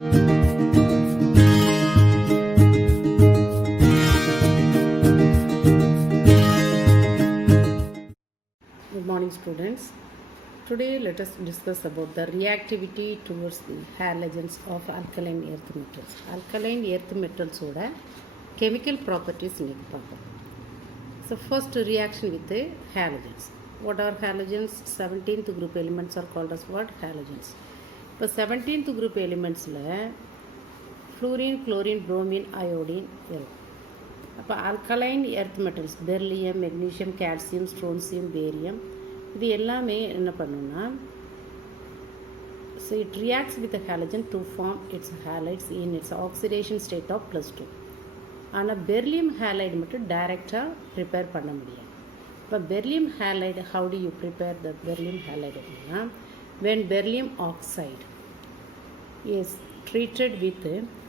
Good morning, students. Today let us discuss about the reactivity towards the halogens of alkaline earth metals. Alkaline earth metals oda chemical properties இன்னைக்கு பார்ப்போம். So first reaction with the halogens. What are halogens? 17th group elements are called as what? Halogens. இப்போ 17th group elementsல fluorine, chlorine, bromine, iodine இருக்கும். அப்போ alkaline earth metals beryllium, magnesium, calcium, strontium, barium இது எல்லாமே என்ன பண்ணுன்னா so it reacts with halogen to form its halides in its oxidation state of +2. ஆனால் beryllium halide மட்டும் டைரெக்டாக ப்ரிப்பேர் பண்ண முடியாது. இப்போ beryllium halide how do you prepare the beryllium halide அப்படின்னா when beryllium oxide is treated with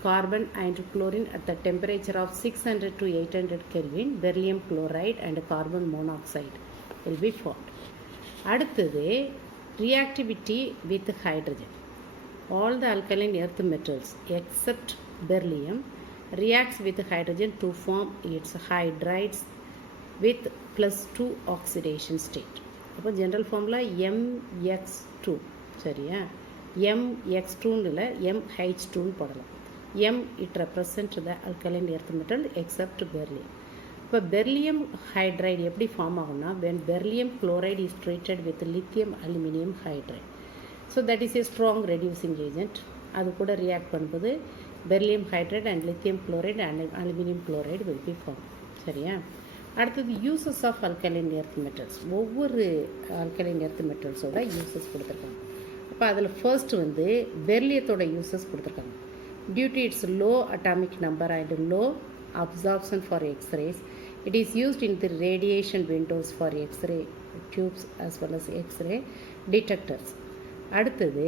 carbon and chlorine at the temperature of 600 to 800 Kelvin, beryllium chloride and carbon monoxide will be formed. அடுத்தது reactivity with hydrogen. All the alkaline earth metals except beryllium reacts with hydrogen to form its hydrides with +2 oxidation state. அப்போ general formula MX2 சரியா? MX2 இல்லை MH2 போடலாம். M it represent the alkaline earth metal except beryllium. இப்போ beryllium hydride எப்படி form ஆகும்னா when beryllium chloride is treated with lithium aluminum hydride. So that is a strong reducing agent. அது கூட react பண்ணும்போது beryllium hydride and lithium chloride and aluminum chloride will be formed. சரியா? அடுத்தது uses of alkaline earth metals. ஒவ்வொரு alkaline earth metals-ஓட uses கொடுத்துருக்காங்க. இப்போ அதில் ஃபர்ஸ்ட் வந்து பெர்லியத்தோட யூசஸ் கொடுத்துருக்காங்க. Due to its low atomic number and low absorption for X-rays it is used in the radiation windows for X-ray tubes as well as X-ray detectors. அடுத்தது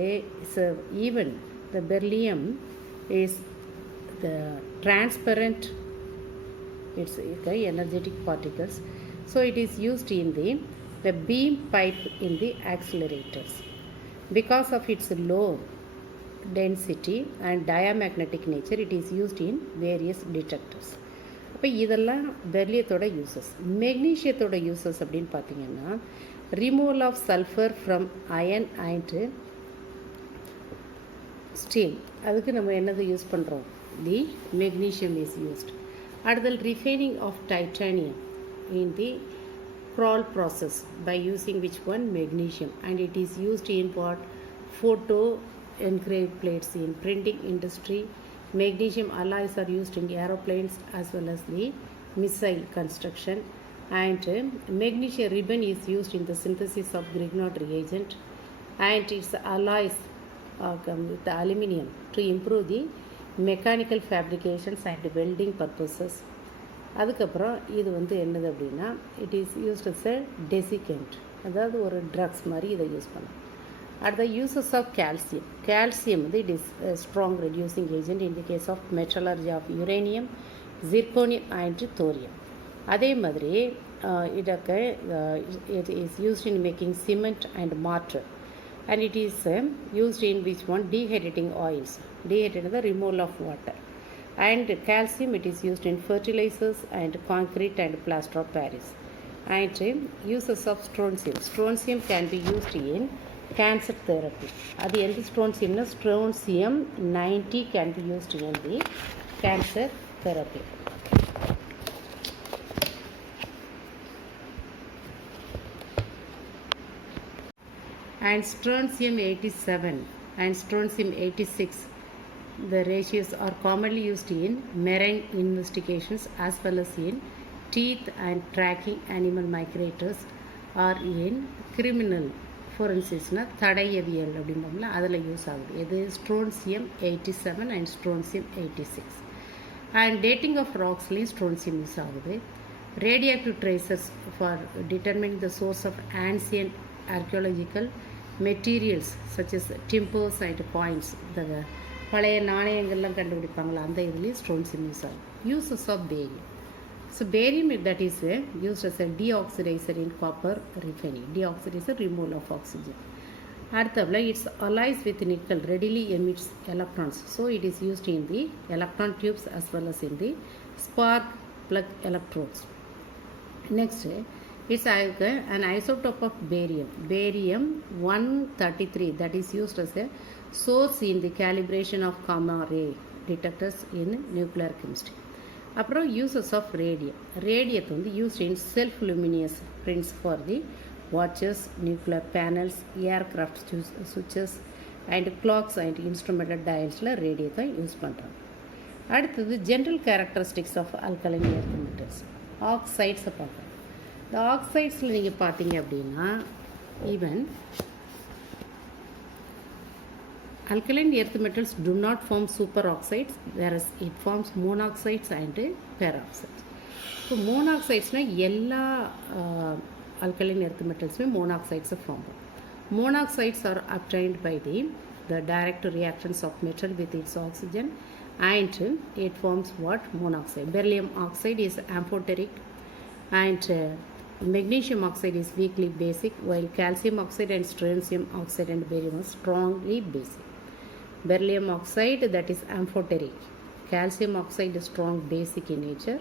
even the beryllium is the transparent its energetic particles. So it is used in the beam pipe in the accelerators. Because of its low density and diamagnetic nature, it is used in various detectors. அப்போ இதெல்லாம் பெர்லியத்தோட uses. மெக்னீஷியத்தோட uses அப்படின்னு பார்த்தீங்கன்னா removal of sulphur from iron and steel. அதுக்கு நம்ம என்னது use பண்ணுறோம்? The magnesium is used. அடுத்தது refining of titanium in the crawl process by using which one? Magnesium. And it is used in what? Photo engraved plates in printing industry. Magnesium alloys are used in aeroplanes as well as the missile construction. And magnesium ribbon is used in the synthesis of Grignard reagent. And its alloys with the aluminium to improve the mechanical fabrications and welding purposes. அதுக்கப்புறம் இது வந்து என்னது அப்படின்னா it is used as a desiccant, அதாவது ஒரு drugs மாதிரி இதை use பண்ணலாம். அடுத்த யூசஸ் ஆஃப் கால்சியம். கால்சியம் வந்து it is strong reducing agent in the case of metallurgy of uranium, zirconium and thorium. அதே மாதிரி இதற்கு it is used in making cement and mortar. And it is used in which one? Dehydrating oils. Dehydrate the removal of water. And calcium it is used in fertilizers and concrete and plaster of Paris. And uses of strontium. Strontium can be used in cancer therapy. அது எந்த strontium? Strontium 90 can be used in the cancer therapy. And strontium 87 and strontium 86, the ratios are commonly used in marine investigations as well as in teeth and tracking animal migrators or in criminal forensics. தடயவியல் அப்படிம்போம்ல அதில் use ஆகுது. இது strontium 87 and strontium 86. And dating of ராக்ஸ்லேயும் strontium use ஆகுது. Radioactive traces for determining the source of ancient archaeological materials such as timbers and coins. இந்த பழைய நாணயங்கள்லாம் கண்டுபிடிப்பாங்களா அந்த இதுலேயும் ஸ்ட்ரோன்சியம் யூஸ் ஆகும். Uses of barium. So barium that is used as a deoxidiser in copper refining. Deoxidiser removal of oxygen. அடுத்தபடில its alloys with nickel readily emits electrons, so it is used in the electron tubes as well as in the spark plug electrodes. Next, it's an isotope of barium 133, that is used as a source in the calibration of gamma ray detectors in nuclear chemistry. அப்புறம் uses of radium வந்து used in self luminous prints for the watches, nuclear panels, aircraft switches and clocks and instrumental dialsல ரேடியத்தை use பண்ணுறாங்க. அடுத்தது general characteristics of alkaline earth metals. ஆக்சைட்ஸை பார்க்குறோம். இந்த ஆக்சைட்ஸில் நீங்கள் பார்த்தீங்க அப்படின்னா even alkaline earth metals do not form superoxides, whereas it forms monoxides and peroxides. So monoxides na எல்லா alkaline earth metals में monoxides form. Monoxides are obtained by the direct reactions of metal with its oxygen, and it forms what? Monoxide. Beryllium oxide is amphoteric, and magnesium oxide is weakly basic, while calcium oxide and strontium oxide and barium are strongly basic. Beryllium oxide, that is amphoteric. Calcium oxide is strong basic in nature.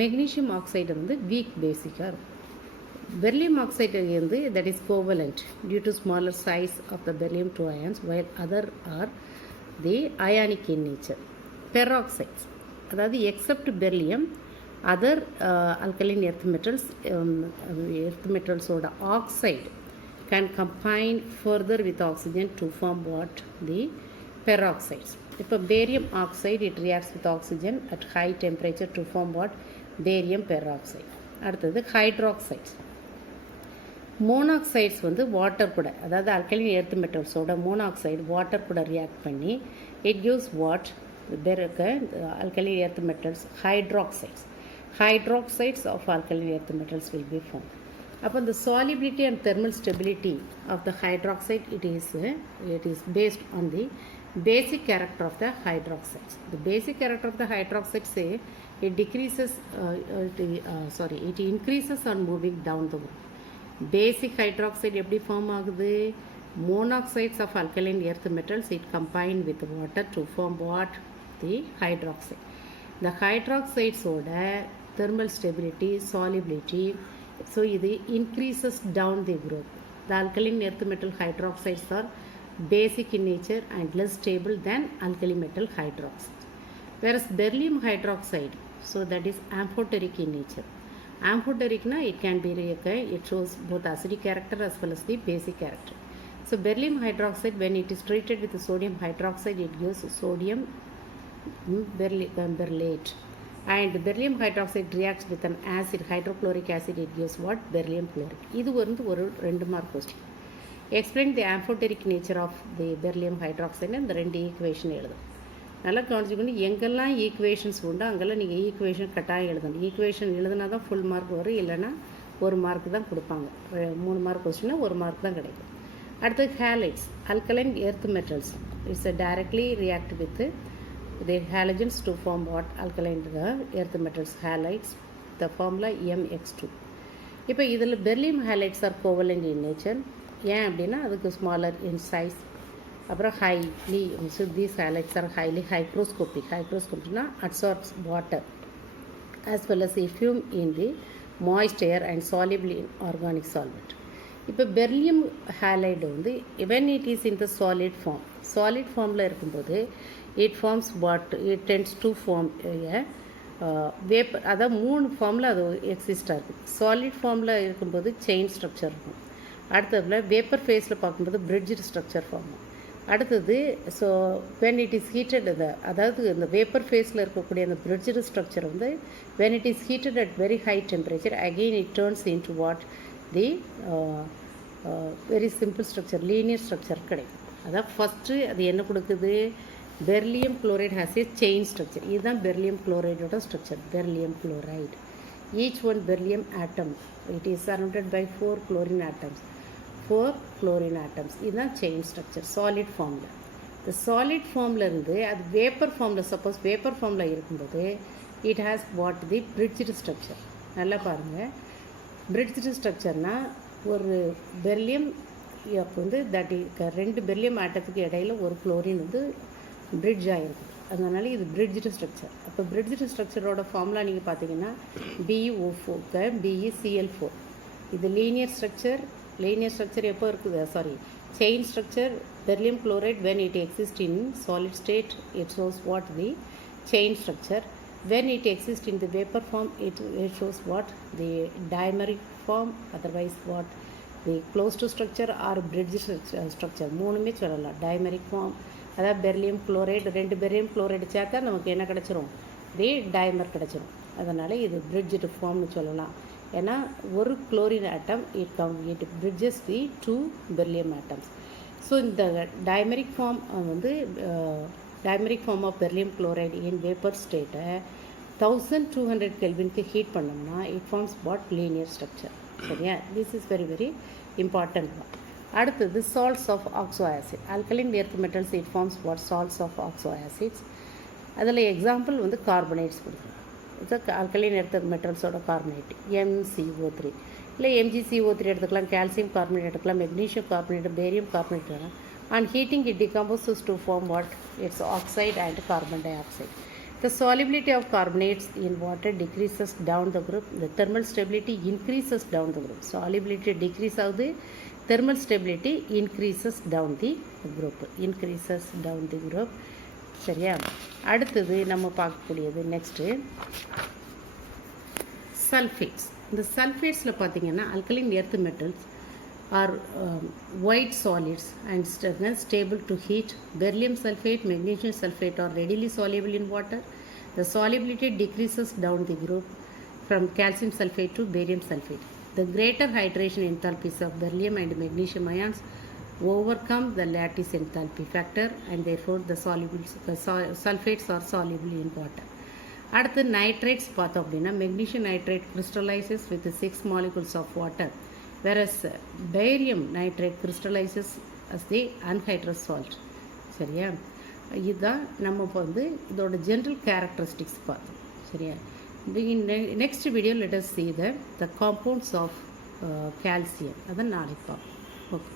Magnesium oxide வந்து weak basic. Beryllium oxide வந்து that is covalent due to smaller size of the beryllium 2 ions, while other are the ionic in nature. Peroxides, அதாவது except beryllium, other alkaline earth metals ஓட oxide can combine further with oxygen to form what? The peroxides. இப்போ barium oxide, it reacts with oxygen at high temperature to form what? Barium peroxide. அடுத்தது hydroxides. Monoxides வந்து water கூட, அதாவது alkaline earth metals-ஓட monoxide water கூட react பண்ணி it gives what? Alkaline earth metals hydroxides. Hydroxides of alkaline earth metals will be formed. Upon the solubility and thermal stability of the hydroxide, it is based on the basic character of the hydroxides. The basic character of the hydroxide say it increases on moving down the group. Basic hydroxide எப்படி form ஆகுது? Monoxides of alkaline earth metals, it combine with water to form what? The hydroxide. The hydroxides ஓட thermal stability, solubility, so இது increases down the group. The alkaline earth metal hydroxides are basic in nature and less stable than alkali metal hydroxide. Whereas beryllium hydroxide, so that is amphoteric in nature. Amphoteric na it can be, it shows both acidic character as well as the basic character. So beryllium hydroxide, when it is treated with sodium hydroxide, it gives sodium berylate. And beryllium hydroxide reacts with an acid, hydrochloric acid, it gives what? Beryllium chloride. இது வந்து ஒரு 2 mark question. Explain the amphoteric nature of the beryllium hydroxide. இந்த 2 equation எழுதும். நல்லா கவனிச்சுக்கணும், எங்கெல்லாம் equations உண்டு அங்கெல்லாம் நீங்கள் ஈக்குவேஷன் கட்டாயம் எழுதணும். ஈக்குவேஷன் எழுதுனா தான் ஃபுல் மார்க் வரும், இல்லைனா 1 மார்க் தான் கொடுப்பாங்க. 3 மார்க் கொஸ்டினில் 1 மார்க் தான் கிடைக்கும். அடுத்து halides. alkaline earth metals, it's directly react with the halogens to form what? Alkaline earth metals halides. The formula MX2. இப்போ இதில் beryllium halides are covalent in nature. ஏன் அப்படின்னா அதுக்கு ஸ்மாலர் இன் சைஸ், அப்புறம் highly, so these halides are highly hygroscopic. ஹைக்ரோஸ்கோபிக்னா absorbs water as well as fume in the moist air and soluble in organic solvent. இப்போ beryllium halide வந்து when it is in the solid ஃபார்மில் இருக்கும்போது it forms what? It tends to form vapour. அதாவது 3 ஃபார்மில் அது எக்ஸிஸ்டாக இருக்குது. Solid ஃபார்மில் இருக்கும்போது செயின் ஸ்ட்ரக்சர் இருக்கும். அடுத்ததுல வேப்பர் ஃபேஸில் பார்க்கும்போது பிரிட்ஜ் ஸ்ட்ரக்சர் ஃபார்ம். அடுத்தது so when it is heated, அதாவது இந்த வேப்பர் ஃபேஸில் இருக்கக்கூடிய அந்த பிரிட்ஜ் ஸ்ட்ரக்சர் வந்து when it is heated at very high temperature again it turns into what? The very simple structure, linear structure கிடைக்கும். அதான் ஃபஸ்ட்டு அது என்ன கொடுக்குது? Beryllium chloride has a chain structure. இதுதான் பெர்லியம் குளோரைடோட structure, beryllium chloride. Each one beryllium atom, it is surrounded by 4 chlorine atoms. 4 chlorine atoms. இதுதான் chain structure solid ஃபார்மில். இந்த சாலிட் ஃபார்மில் இருந்து அது வேப்பர் ஃபார்மில், சப்போஸ் வேப்பர் ஃபார்மில் இருக்கும்போது it has what? The bridged structure. நல்லா பாருங்கள், பிரிட்ஜ்டு ஸ்ட்ரக்சர்னால் ஒரு பெர்லியம் அப்போ வந்து ரெண்டு பெரிலியம் ஆட்டத்துக்கு இடையில ஒரு குளோரின் வந்து பிரிட்ஜ் ஆகிருக்கு, அதனால இது பிரிட்ஜ்டு ஸ்ட்ரக்சர். அப்போ பிரிட்ஜ்டு ஸ்ட்ரக்சரோட ஃபார்முலா நீங்கள் பார்த்தீங்கன்னா BeO4 BeCl4. இது லீனியர் ஸ்ட்ரக்சர் எப்போ இருக்குது? Chain structure, beryllium chloride, when it exists in solid state, it shows what? The chain structure. When it exists in the vapor form, it shows what? The dimeric form, otherwise what? The closed structure or bridge structure. மூணுமே சொல்லலாம். Dimeric form, அதாவது beryllium chloride, ரெண்டு beryllium chloride சேர்த்தா நமக்கு என்ன கிடச்சிரும்? தி timer கிடச்சிரும். அதனால் இது பிரிட்ஜ்டு ஃபார்ம்னு சொல்லலாம். ஏன்னா ஒரு chlorine atom it bridges the 2 beryllium atoms. So இந்த டைமரிக் ஃபார்ம் வந்து dimeric form of beryllium chloride in vapour ஸ்டேட்டை 1200 கெல்வினுக்கு ஹீட் பண்ணோம்னா it forms what? Linear structure. சரியா? This is very very important. அடுத்தது salts of oxo acid. Alkaline earth metals it forms what? Salts of oxo acids. அதில் example வந்து carbonates கொடுக்குறோம். Alkaline earth மெட்டல்ஸோட carbonate MCO3 இல்லை MgCO3 எடுத்துக்கலாம், calcium carbonate எடுத்துக்கலாம், magnesium carbonate, barium carbonate எடுக்கலாம். On heating it decomposes to form what? Its oxide and carbon dioxide. The solubility of carbonates in water decreases down the group. The thermal stability increases down the group. Solubility decrease ஆகுது, thermal stability increases down the group. சரியா? அடுத்தது நம்ம பார்க்கக்கூடியது next sulphates. இந்த சல்ஃபேட்ஸில் பார்த்தீங்கன்னா alkaline earth metals are white solids and stable to heat. Beryllium sulfate, magnesium sulfate are readily soluble in water. The solubility decreases down the group from calcium sulfate to barium sulfate. The greater hydration enthalpies of beryllium and magnesium ions overcome the lattice enthalpy factor and therefore the sulfates are soluble in water. அடுத்து nitrates பார்த்தோம் அப்படின்னா magnesium nitrate crystallizes with 6 molecules of water, whereas barium nitrate crystallizes as the anhydrous salt. சரியா? இதுதான் நம்ம இப்போ வந்து இதோட general characteristics பார்த்தோம். சரியா? Next video let us see the compounds of calcium. அதை நாளைக்கு பார்ப்போம். ஓகே.